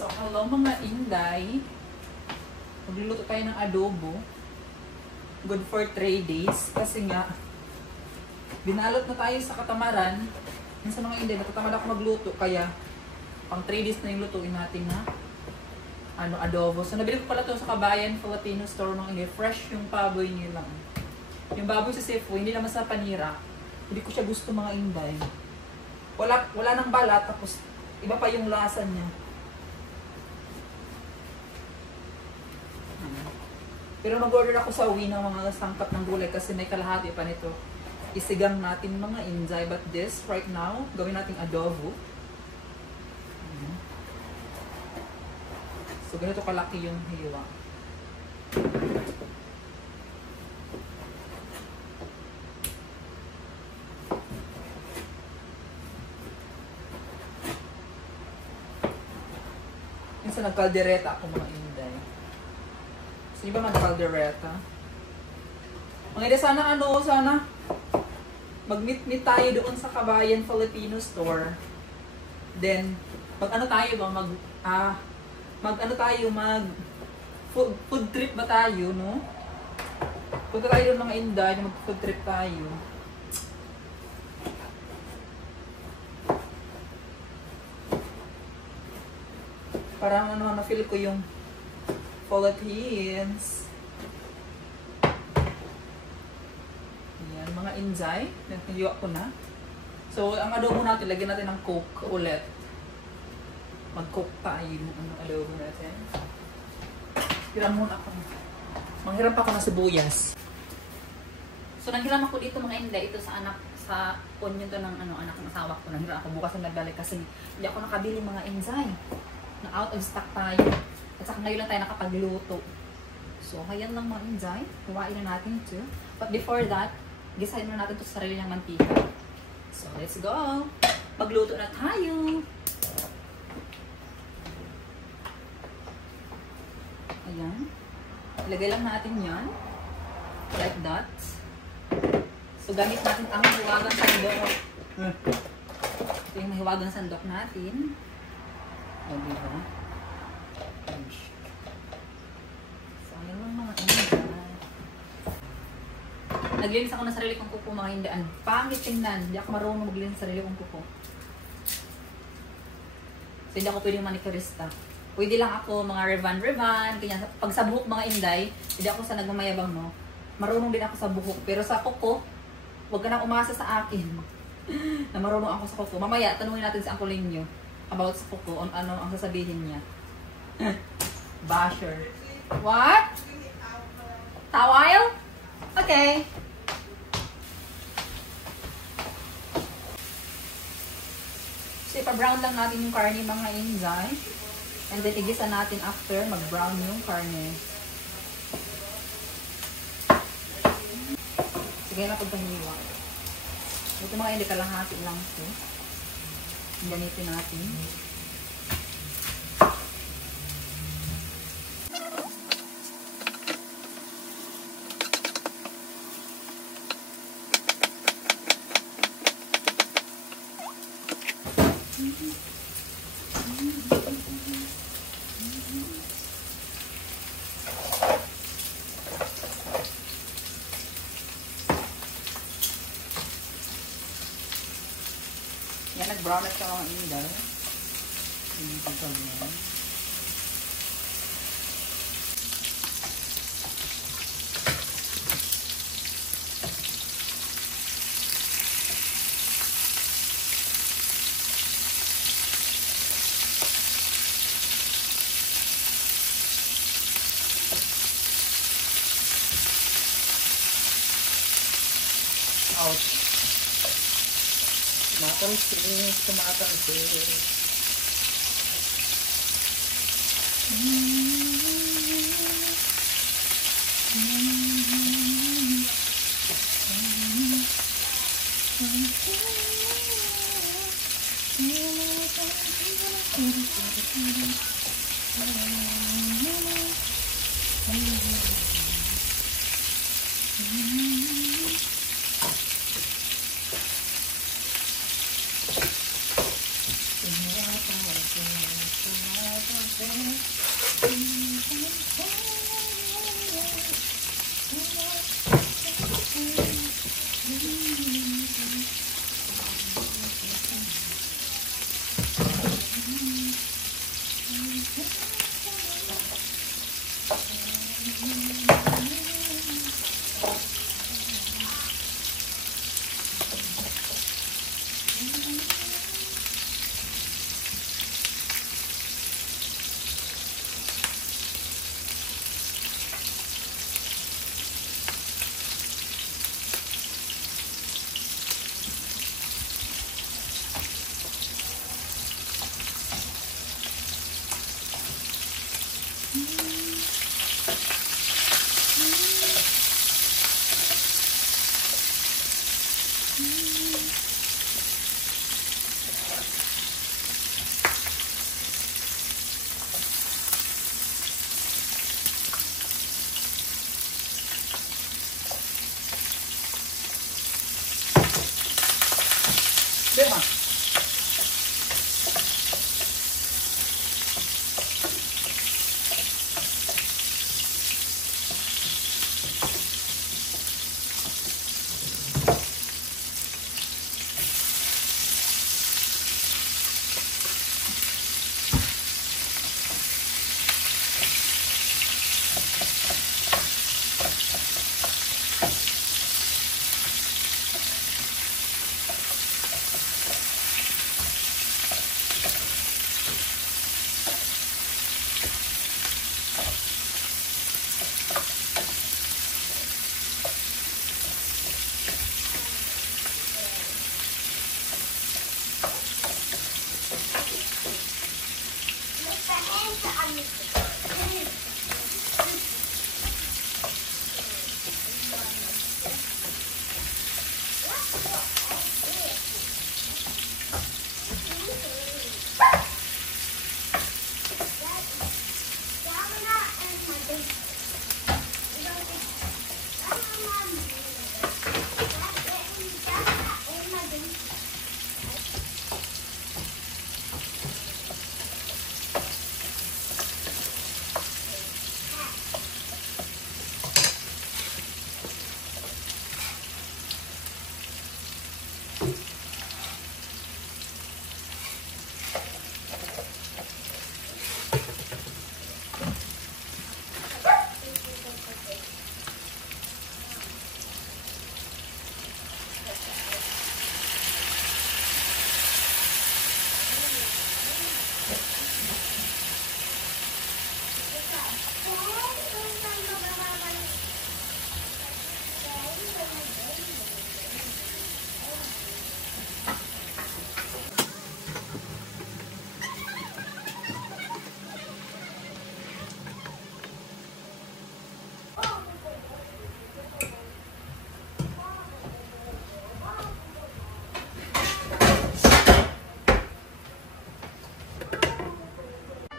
So, hello mga Inday. Magluluto tayo ng adobo. Good for 3 days. Kasi nga, binalot na tayo sa katamaran. Yung sa mga Inday, natatamad ako magluto. Kaya, pang 3 days na yung lutuin natin na adobo. So, nabili ko pala ito sa Kabayan Filipino store mga Inday. Fresh yung baboy nila. Yung baboy sa Cebu, hindi naman sa panira. Hindi ko siya gusto mga Inday. Wala nang balat, tapos iba pa yung lasa niya. Pero mag-order ako sa uwi ng mga sangkap ng gulay kasi may kalahati pa nito. Isigang natin mga Inday. But this, right now, gawin natin adobo. So, ganito kalaki yung hiwa. Minsan nagkaldereta ako mga Inday. Sino ba mag-caldereta? Mga ida, sana mag-meet tayo doon sa Kabayan Filipino store. Then, food trip ba tayo, no? Punta tayo doon mga Inday, mag-food trip tayo. Para na-feel ko yung Philippines. Yan, mga Inday. Naghiwa ko na. So, ang adobo natin, lagyan natin ng Coke ulit. Mag-Coke tayo ng adobo natin. Hiram muna ako. Manghiram pa ako ng sibuyas. So, nanghiram ako dito mga Inday. Ito sa onion to ng anak ng asawa ko. Nanghiram ako bukas na nagbalik kasi hindi ako nakabili mga Inday. Na out of stock tayo. At saka ngayon lang tayo nakapagluto. So, ayan lang mga Inday. Huwain na natin ito. But before that, gisahin na natin ito sa sarili ng mantika. So, let's go! Magluto na tayo! Ayan. Ilagay lang natin yan. Like that. So, gamit natin ang mahiwagang sandok. Ito yung mahiwagang sandok natin. O, diba? So, ayan lang mga Inday. Naglinis ako ng sarili kong kuko mga Inday. Ang pangit tingnan. Hindi ako marunong maglinis ng sarili kong kuko. So, hindi ako pwedeng manicurista. Pwede lang ako mga revan. Kanya, pag sa buhok mga Inday, hindi ako sa nagmamayabang, no? Marunong din ako sa buhok. Pero sa kuko, huwag ka nang umasa sa akin. Na marunong ako sa kuko. Mamaya, tanungin natin si Uncle Linyo about sa kuko. Ano ang sasabihin niya. Basher. What? Towel? Okay. So, ipa-brown lang natin yung karne mga Inday. And then, igisa natin after mag-brown yung karne. Sige na pagpahiwa. Ito mga Inday, kalahati lang ito. Ganitin natin. Yan, nag-brown at siya mga Inday. Hindi ko pa yan. Ouch. Tumatansin.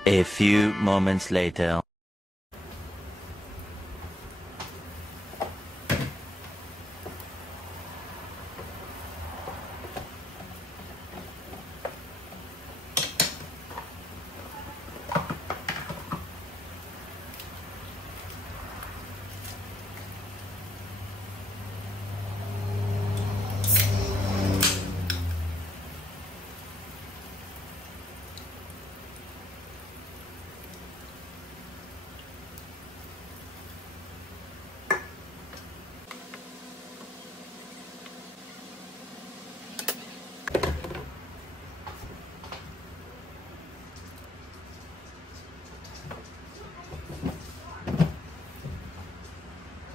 A few moments later.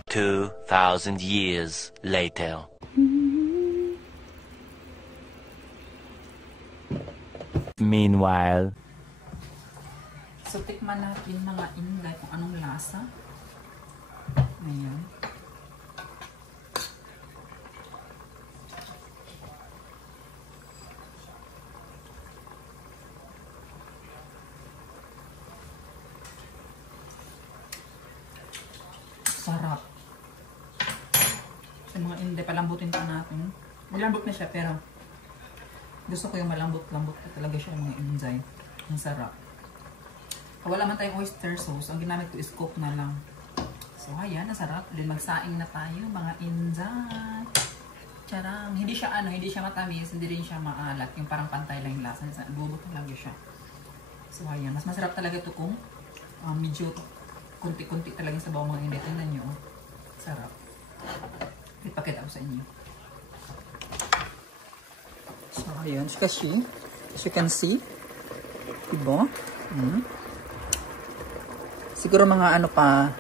Two 2,000 years later. Meanwhile. So, tikman natin mga inday kung anong lasa. Ayan. Sarap. Sa mga inday, palambutin pa natin. Malambot na siya, pero gusto ko yung malambot-lambot ko talaga siya mga inday. Ang sarap. Wala man tayong oyster sauce. Ang ginamit ko is coke na lang. So, ayan, nasarap. Then, magsaing na tayo, mga inday. Charang. Hindi siya, hindi siya matamis. Hindi rin siya maalat. Yung parang pantay lang yung lasa. Bubot talaga siya. So, ayan. Mas masarap talaga ito kung medyo kunti-kunti talaga sa bawang mga inday. Tingnan nyo. Sarap. Ipakita ko sa inyo. So, ayan. Kasi, as you can see, diba? Siguro mga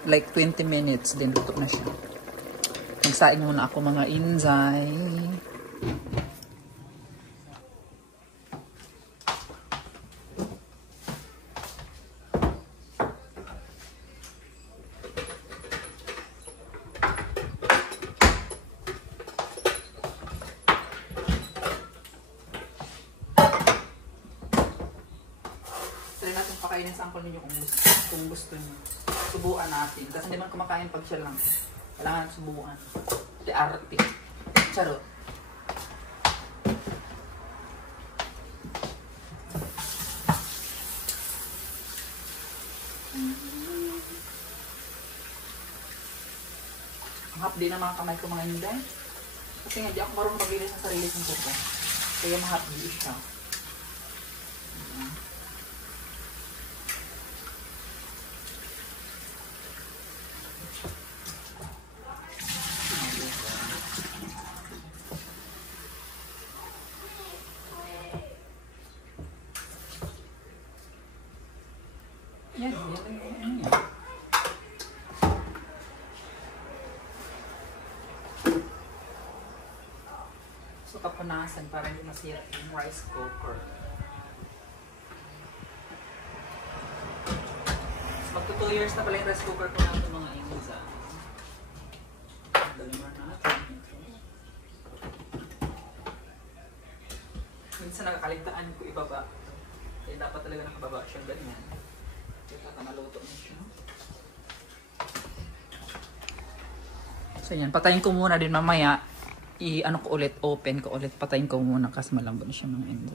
like 20 minutes din luto na siya. Magsaing muna ako mga inday. Try natin pakainin sa angkol ninyo kung gusto niyo. Subuan natin. Kasi hindi man kumakain pag siya lang. Kailangan subuan. Arte. Charot. Ang hapdi na mga kamay ko mga inday. Kasi hindi ako marunong maglinis sa sarili kong kuko. Kaya mahapdi siya. Yan, yan. So, kapunasan para hindi masira yung rice cooker. 2 years na pala yung rice cooker ko natin mga inza. Dalimar natin. Minsan nakakaligtaan ko ibaba. Kaya dapat talaga nakababa siya ganyan. Kaya maluto na siya. So yan, patayin ko muna din mamaya. I-ano ko ulit, open ko ulit. Patayin ko muna kasi malambot na siya mga inza.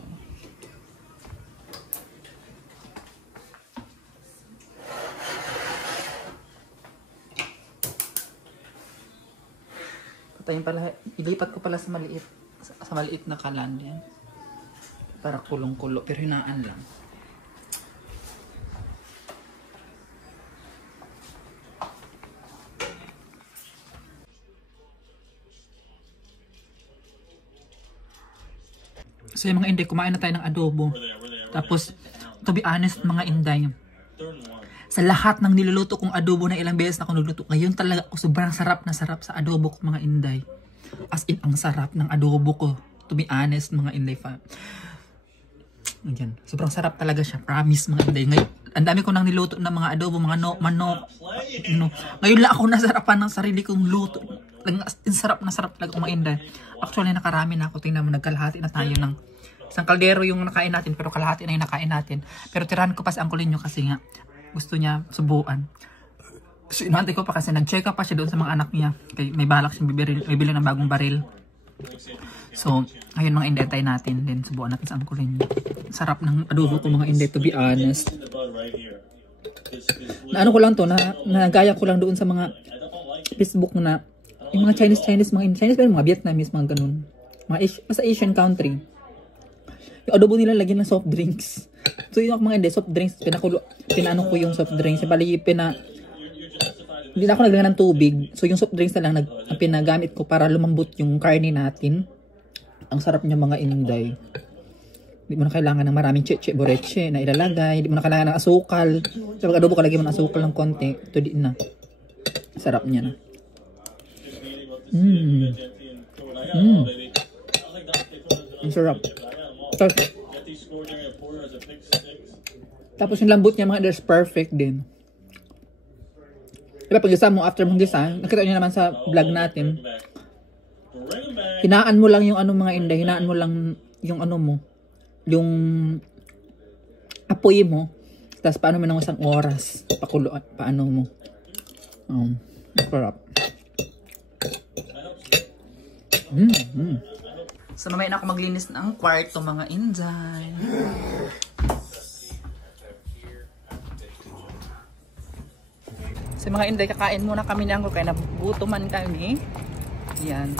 Patayin pala, ilipat ko pala sa maliit na kalan yan. Para kulong-kulo, pero hinaan lang. So yung mga inday, kumain na tayo ng adobo. Tapos, to be honest mga inday, sa lahat ng niluluto kong adobo na ilang beses na akong niluluto, ngayon talaga ako sobrang sarap na sarap sa adobo ko mga inday. As in, ang sarap ng adobo ko. To be honest mga inday fa. Ayan, sobrang sarap talaga siya. Promise mga inday. Ngayon, ang dami ko nang niluto ng mga adobo, mga manok. Ngayon lang ako nasarapan ng sarili kong luto. Sarap na sarap talaga mga inday. Actually, nakarami na ako. Tingnan mo, nagkalahati na tayo ng isang kaldero yung nakain natin, pero kalahati na yung nakain natin. Pero tirahan ko pa si Uncle Ninyo kasi nga gusto niya subuan. So, inantay ko pa kasi nag-check up pa siya doon sa mga anak niya. Kaya may balak siyang bibili ng bagong baril. So, ayun mga inday, tayo natin. Then, subuan natin sa Uncle Ninyo. Sarap ng adobo ko mga inday, to be honest. Na ano ko lang to, nagaya ko lang doon sa mga Facebook na yung mga Chinese mga Chinese, pero mga Vietnamese, mga ganun. Sa Asian country. Yung adobo nila lagyan ng soft drinks. So yun ako mga hindi, soft drinks, pinaano ko yung soft drinks. Bali, hindi na ako naglagyan ng tubig. So yung soft drinks na lang ang pinagamit ko para lumambot yung karne natin. Ang sarap niya mga inday. Hindi mo na kailangan ng maraming cheche, boreche na ilalagay. Hindi mo na kailangan ng asukal. So pag adobo ka, lagyan mo ng asukal ng konti. Ito din na. Sarap niya na. Ang sarap. Tapos yung lambot niya mga others, perfect din. Diba pag gisa mo, after mong gisa, nakita nyo naman sa vlog natin, hinaan mo lang yung ano mga inday, hinaan mo lang yung ano mo, yung apoy mo, tapos paano mo ng isang oras, paano mo. Sarap. So mamaya na ako maglinis ng kwarto mga inday. So mga inday, kakain muna kami ng kaya nabutuman kami. Yan.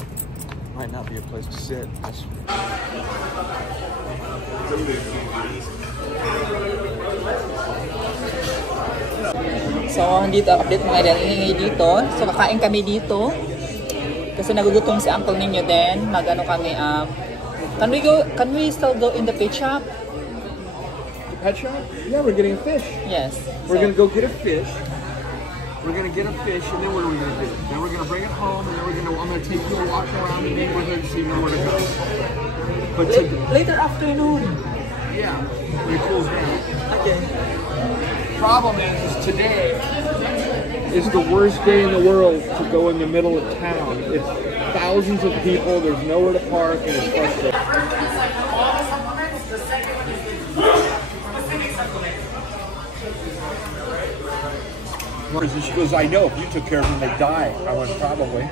Might not be a place to sit. So dito, update mga inday dito. So kakain kami dito. Kasi nagugutom si Uncle Ninyo din. Magano kami, can we still go in the pet shop? The pet shop? Yeah, we're getting a fish. Yes. We're gonna go get a fish. We're gonna get a fish, and then what are we gonna do? Then we're gonna bring it home, and then I'm gonna take you a walk around the neighborhood so you know where to go. But later afternoon. Yeah, when it cools down. Okay. Problem is today is the worst day in the world to go in the middle of town. It's thousands of people, there's nowhere to park, and it's frustrating. She goes, I know, if you took care of them, they'd die. I went, probably.